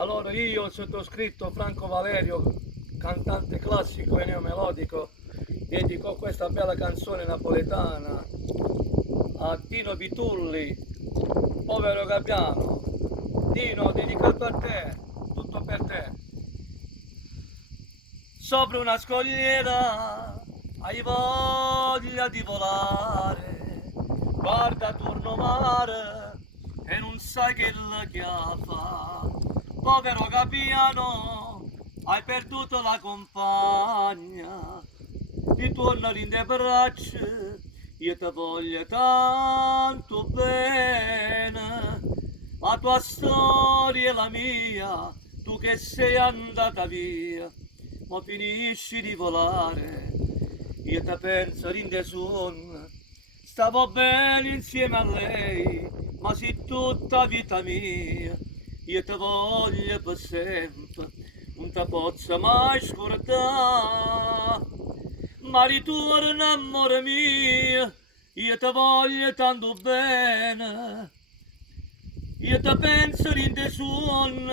Allora io, sottoscritto Franco Valerio, cantante classico e neomelodico, dedico questa bella canzone napoletana a Tino Vitulli, povero Gabbiano. Tino, dedicato a te, tutto per te. Sopra una scogliera hai voglia di volare, guarda turno mare e non sai che la chiaffa. Povero Gabbiano, hai perduto la compagna, ritorna in le braccia, io ti voglio tanto bene, la tua storia è la mia, tu che sei andata via, ma finisci di volare, io ti penso in de son, stavo bene insieme a lei, ma sei tutta vita mia, io ti voglio per sempre, non ti posso mai scordare, ma ritorna amore mio, io ti voglio tanto bene, io ti penso in te suon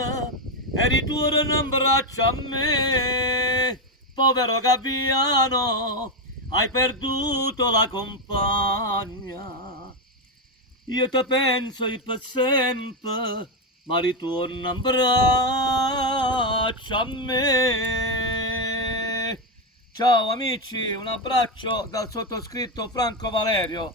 e ritorna in braccio a me, povero Gabbiano, hai perduto la compagna. Io ti penso per sempre, ma ritorna in braccio a me. Ciao amici, un abbraccio dal sottoscritto Franco Valerio.